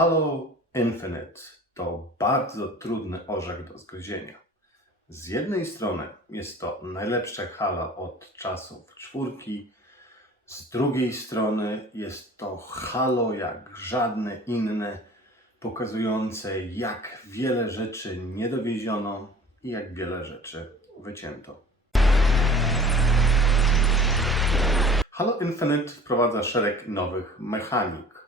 Halo Infinite to bardzo trudny orzech do zgryzienia. Z jednej strony jest to najlepsze Halo od czasów czwórki, z drugiej strony jest to Halo jak żadne inne, pokazujące jak wiele rzeczy nie dowieziono i jak wiele rzeczy wycięto. Halo Infinite wprowadza szereg nowych mechanik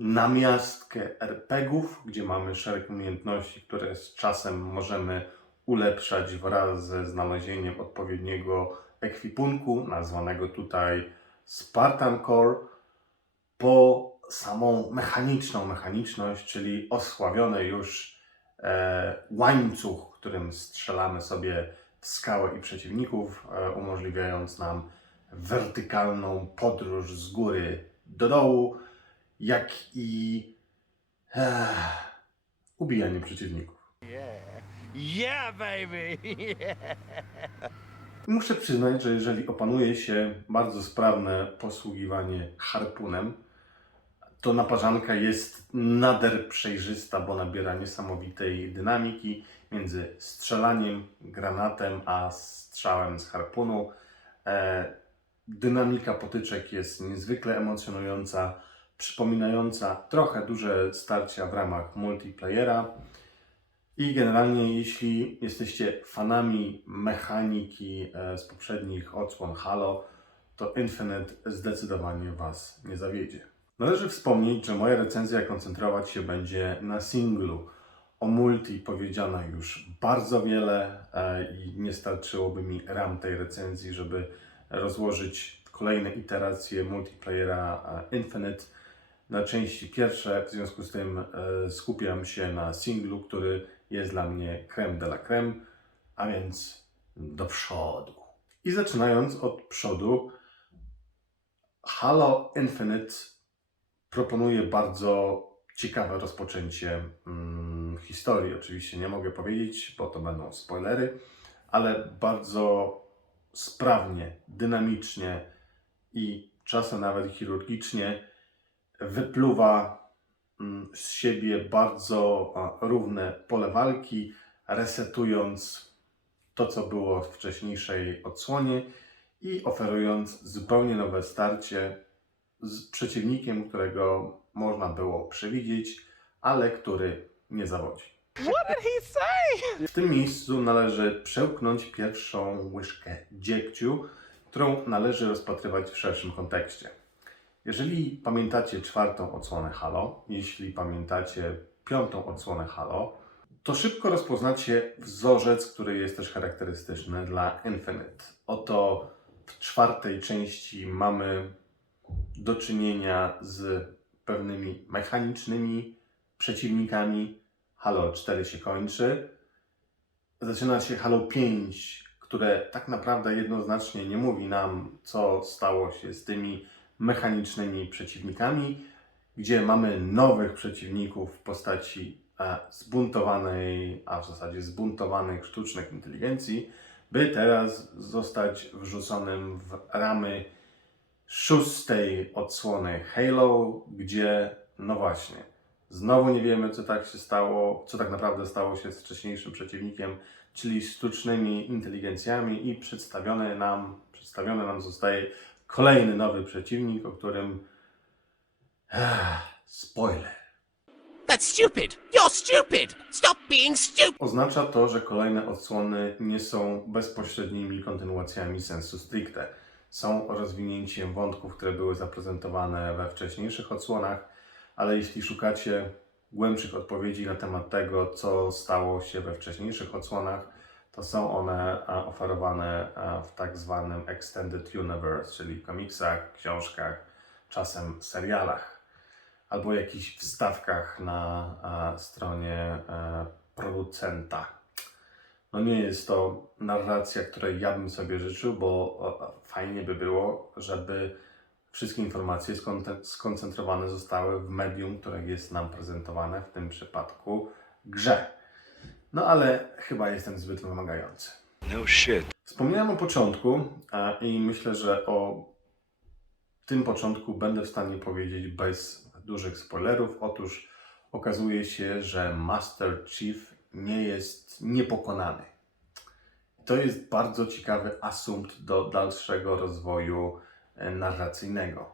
namiastkę RPGów, gdzie mamy szereg umiejętności, które z czasem możemy ulepszać wraz ze znalezieniem odpowiedniego ekwipunku, nazwanego tutaj Spartan Core, po samą mechaniczną mechaniczność, czyli osławiony już e, łańcuch, którym strzelamy sobie w skałę i przeciwników, e, umożliwiając nam wertykalną podróż z góry do dołu, jak i e, ubijanie przeciwników. Yeah, baby! Muszę przyznać, że jeżeli opanuje się bardzo sprawne posługiwanie harpunem, to naparzanka jest nader przejrzysta, bo nabiera niesamowitej dynamiki między strzelaniem granatem a strzałem z harpunu. E, dynamika potyczek jest niezwykle emocjonująca, przypominająca trochę duże starcia w ramach multiplayera. I generalnie, jeśli jesteście fanami mechaniki e, z poprzednich odsłon Halo, to Infinite zdecydowanie Was nie zawiedzie. Należy wspomnieć, że moja recenzja koncentrować się będzie na singlu. O multi powiedziano już bardzo wiele e, i nie starczyłoby mi ram tej recenzji, żeby rozłożyć kolejne iteracje multiplayera e, Infinite na części pierwsze. W związku z tym e, skupiam się na singlu, który jest dla mnie creme de la creme, a więc do przodu. I zaczynając od przodu, Halo Infinite proponuje bardzo ciekawe rozpoczęcie mm, historii. Oczywiście nie mogę powiedzieć, bo to będą spoilery, ale bardzo sprawnie, dynamicznie i czasem nawet chirurgicznie wypluwa mm, z siebie bardzo równe pole walki, resetując to, co było w wcześniejszej odsłonie i oferując zupełnie nowe starcie z przeciwnikiem, którego można było przewidzieć, ale który nie zawodzi. W tym miejscu należy przełknąć pierwszą łyżkę dziegciu, którą należy rozpatrywać w szerszym kontekście. Jeżeli pamiętacie czwartą odsłonę Halo, jeśli pamiętacie piątą odsłonę Halo, to szybko rozpoznacie wzorzec, który jest też charakterystyczny dla Infinite. Oto w czwartej części mamy do czynienia z pewnymi mechanicznymi przeciwnikami. Halo 4 się kończy. Zaczyna się Halo 5, które tak naprawdę jednoznacznie nie mówi nam, co stało się z tymi mechanicznymi przeciwnikami, gdzie mamy nowych przeciwników w postaci e, zbuntowanej, a w zasadzie zbuntowanych sztucznych inteligencji, by teraz zostać wrzuconym w ramy szóstej odsłony Halo, gdzie no właśnie, znowu nie wiemy, co tak się stało, co tak naprawdę stało się z wcześniejszym przeciwnikiem, czyli sztucznymi inteligencjami i przedstawione nam, przedstawiony nam zostaje kolejny nowy przeciwnik, o którym Ech, spoiler. That's stupid! You're stupid! Stop being stupid! Oznacza to, że kolejne odsłony nie są bezpośrednimi kontynuacjami sensu stricte. Są rozwinięciem wątków, które były zaprezentowane we wcześniejszych odsłonach, ale jeśli szukacie głębszych odpowiedzi na temat tego, co stało się we wcześniejszych odsłonach, to są one a, oferowane a, w tak zwanym Extended Universe, czyli komiksach, książkach, czasem serialach albo jakichś wstawkach na a, stronie e, producenta. No nie jest to narracja, której ja bym sobie życzył, bo fajnie by było, żeby wszystkie informacje skoncentrowane zostały w medium, które jest nam prezentowane, w tym przypadku grze. No ale chyba jestem zbyt wymagający. No shit. Wspomniałem o początku i myślę, że o tym początku będę w stanie powiedzieć bez dużych spoilerów. Otóż okazuje się, że Master Chief nie jest niepokonany. To jest bardzo ciekawy asumpt do dalszego rozwoju e, narracyjnego.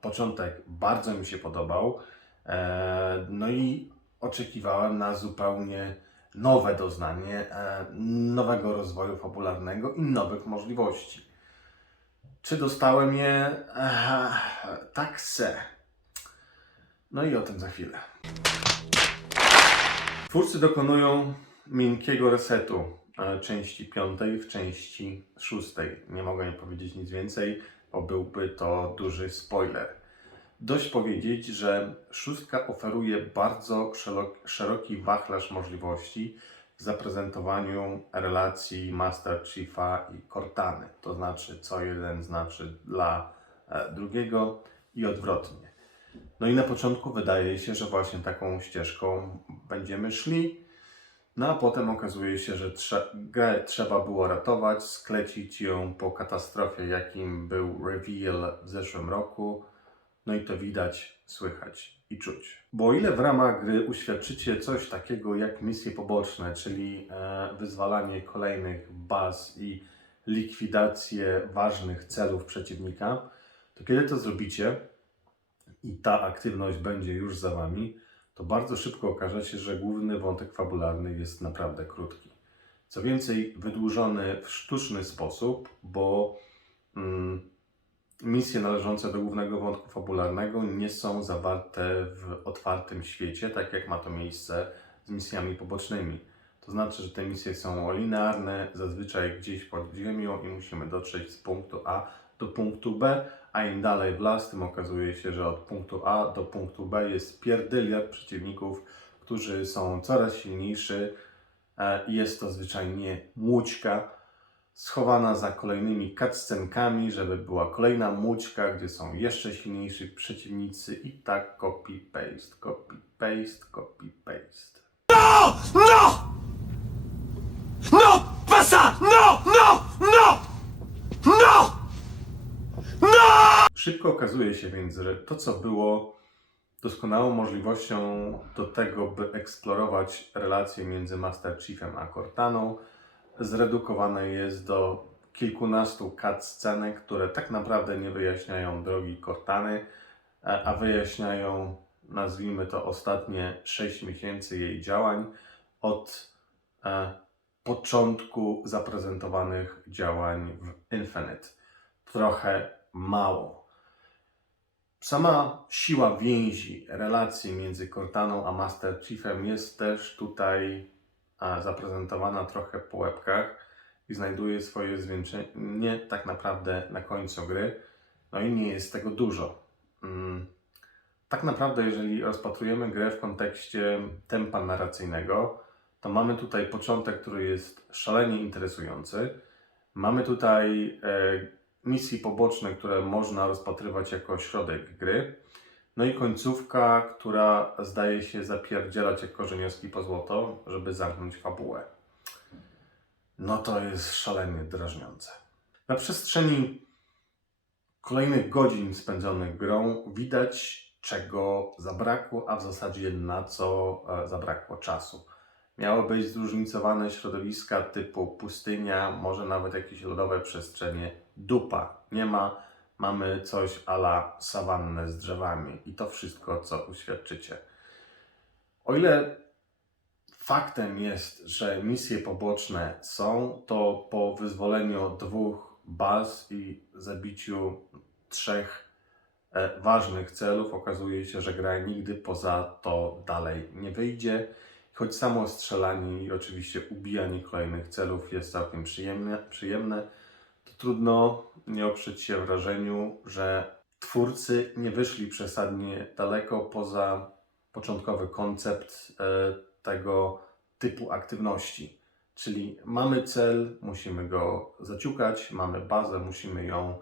Początek bardzo mi się podobał. E, No i oczekiwałem na zupełnie nowe doznanie, e, nowego rozwoju fabularnego i nowych możliwości. Czy dostałem je? Tak se. No i o tym za chwilę. Twórcy dokonują miękkiego resetu e, części piątej w części szóstej. Nie mogę nie powiedzieć nic więcej, bo byłby to duży spoiler. Dość powiedzieć, że szóstka oferuje bardzo szerok- szeroki wachlarz możliwości w zaprezentowaniu relacji Master Chiefa i Cortany. To znaczy, co jeden znaczy dla e, drugiego i odwrotnie. No i na początku wydaje się, że właśnie taką ścieżką będziemy szli, no a potem okazuje się, że trze- grę trzeba było ratować, sklecić ją po katastrofie, jakim był reveal w zeszłym roku. No i to widać, słychać i czuć. Bo o ile w ramach gry uświadczycie coś takiego jak misje poboczne, czyli e, wyzwalanie kolejnych baz i likwidację ważnych celów przeciwnika, to kiedy to zrobicie i ta aktywność będzie już za wami, to bardzo szybko okaże się, że główny wątek fabularny jest naprawdę krótki. Co więcej, wydłużony w sztuczny sposób, bo mm, misje należące do głównego wątku fabularnego nie są zawarte w otwartym świecie, tak jak ma to miejsce z misjami pobocznymi. To znaczy, że te misje są linearne, zazwyczaj gdzieś pod ziemią i musimy dotrzeć z punktu A do punktu B, a im dalej w las, tym okazuje się, że od punktu A do punktu B jest pierdyliard przeciwników, którzy są coraz silniejsi e, i jest to zwyczajnie łódźka schowana za kolejnymi cutscenkami, żeby była kolejna łódźka, gdzie są jeszcze silniejsi przeciwnicy i tak copy-paste, copy-paste, copy-paste. No! No! Basta! No! No! No! No! Szybko okazuje się więc, że to, co było doskonałą możliwością do tego, by eksplorować relacje między Master Chiefem a Cortaną, zredukowane jest do kilkunastu cutscenek, które tak naprawdę nie wyjaśniają drogi Cortany, a a wyjaśniają, nazwijmy to, ostatnie 6 miesięcy jej działań od e, początku zaprezentowanych działań w Infinite. Trochę mało. Sama siła więzi, relacji między Cortaną a Master Chiefem jest też tutaj zaprezentowana trochę po łebkach i znajduje swoje zwieńczenie tak naprawdę na końcu gry. No i nie jest tego dużo. Mm. Tak naprawdę, jeżeli rozpatrujemy grę w kontekście tempa narracyjnego, to mamy tutaj początek, który jest szalenie interesujący. Mamy tutaj e, misji poboczne, które można rozpatrywać jako środek gry. No i końcówka, która zdaje się zapierdzielać jak korzeniowski po złoto, żeby zamknąć fabułę. No to jest szalenie drażniące. Na przestrzeni kolejnych godzin spędzonych grą widać, czego zabrakło, a w zasadzie na co e, zabrakło czasu. Miały być zróżnicowane środowiska typu pustynia, może nawet jakieś lodowe przestrzenie. Dupa. Nie ma. Mamy coś ala sawannę z drzewami i to wszystko, co uświadczycie. O ile faktem jest, że misje poboczne są, to po wyzwoleniu dwóch baz i zabiciu trzech e, ważnych celów okazuje się, że gra nigdy poza to dalej nie wyjdzie. Choć samo strzelanie i oczywiście ubijanie kolejnych celów jest całkiem przyjemne, przyjemne, trudno nie oprzeć się wrażeniu, że twórcy nie wyszli przesadnie daleko poza początkowy koncept e, tego typu aktywności. Czyli mamy cel, musimy go zaciukać, mamy bazę, musimy ją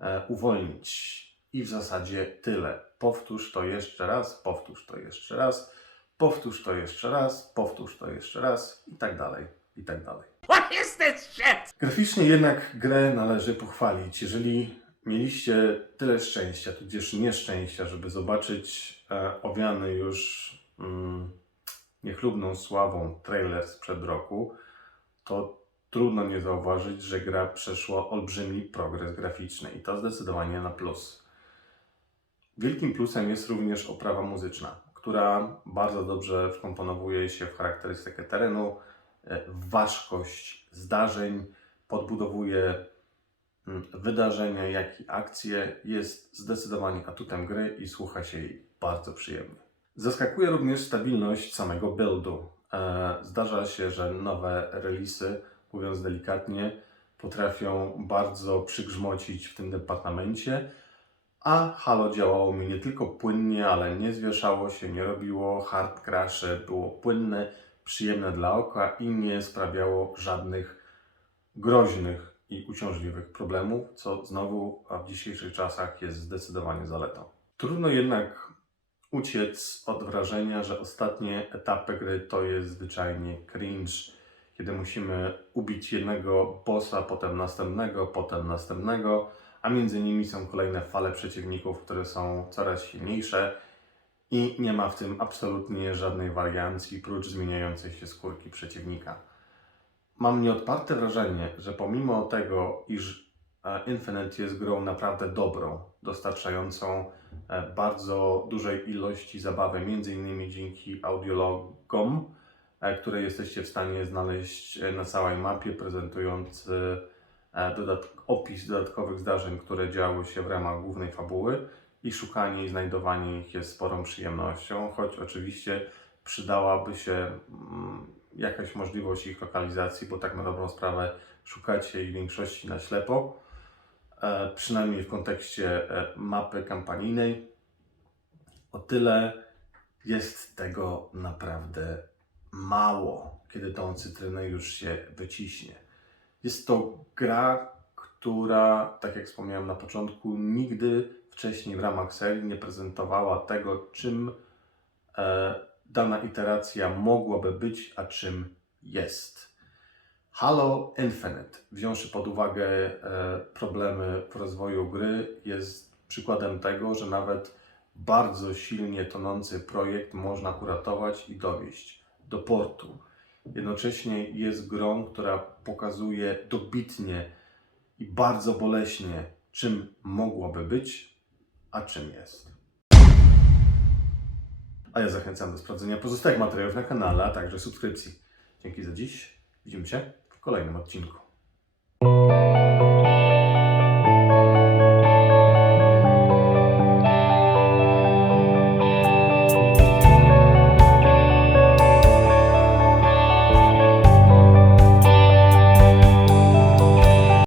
e, uwolnić. I w zasadzie tyle. Powtórz to jeszcze raz, powtórz to jeszcze raz, powtórz to jeszcze raz, powtórz to jeszcze raz i tak dalej, i tak dalej. What is this shit? Graficznie jednak grę należy pochwalić. Jeżeli mieliście tyle szczęścia, tudzież nieszczęścia, żeby zobaczyć e, owiany już mm, niechlubną sławą trailer sprzed roku, to trudno nie zauważyć, że gra przeszła olbrzymi progres graficzny i to zdecydowanie na plus. Wielkim plusem jest również oprawa muzyczna, która bardzo dobrze wkomponowuje się w charakterystykę terenu, e, ważkość zdarzeń, podbudowuje mm, wydarzenia, jak i akcje, jest zdecydowanie atutem gry i słucha się jej bardzo przyjemnie. Zaskakuje również stabilność samego buildu. E, Zdarza się, że nowe releasy, mówiąc delikatnie, potrafią bardzo przygrzmocić w tym departamencie, a Halo działało mi nie tylko płynnie, ale nie zwieszało się, nie robiło hard crashy, było płynne, przyjemne dla oka i nie sprawiało żadnych groźnych i uciążliwych problemów, co znowu a w dzisiejszych czasach jest zdecydowanie zaletą. Trudno jednak uciec od wrażenia, że ostatnie etapy gry to jest zwyczajnie cringe, kiedy musimy ubić jednego bossa, potem następnego, potem następnego, a między nimi są kolejne fale przeciwników, które są coraz silniejsze i nie ma w tym absolutnie żadnej wariancji, prócz zmieniającej się skórki przeciwnika. Mam nieodparte wrażenie, że pomimo tego, iż e, Infinite jest grą naprawdę dobrą, dostarczającą e, bardzo dużej ilości zabawy, między innymi dzięki audiologom, e, które jesteście w stanie znaleźć na całej mapie, prezentując e, dodat- opis dodatkowych zdarzeń, które działy się w ramach głównej fabuły i szukanie i znajdowanie ich jest sporą przyjemnością, choć oczywiście przydałaby się mm, jakaś możliwość ich lokalizacji, bo tak na dobrą sprawę szukacie ich większości na ślepo, e, przynajmniej w kontekście e, mapy kampanijnej. O tyle jest tego naprawdę mało, kiedy tą cytrynę już się wyciśnie. Jest to gra, która, tak jak wspomniałem na początku, nigdy wcześniej w ramach serii nie prezentowała tego, czym e, dana iteracja mogłaby być, a czym jest. Halo Infinite, wziąwszy pod uwagę e, problemy w rozwoju gry, jest przykładem tego, że nawet bardzo silnie tonący projekt można uratować i dowieść do portu. Jednocześnie jest grą, która pokazuje dobitnie i bardzo boleśnie, czym mogłaby być, a czym jest. A ja zachęcam do sprawdzenia pozostałych materiałów na kanale, a także subskrypcji. Dzięki za dziś. Widzimy się w kolejnym odcinku.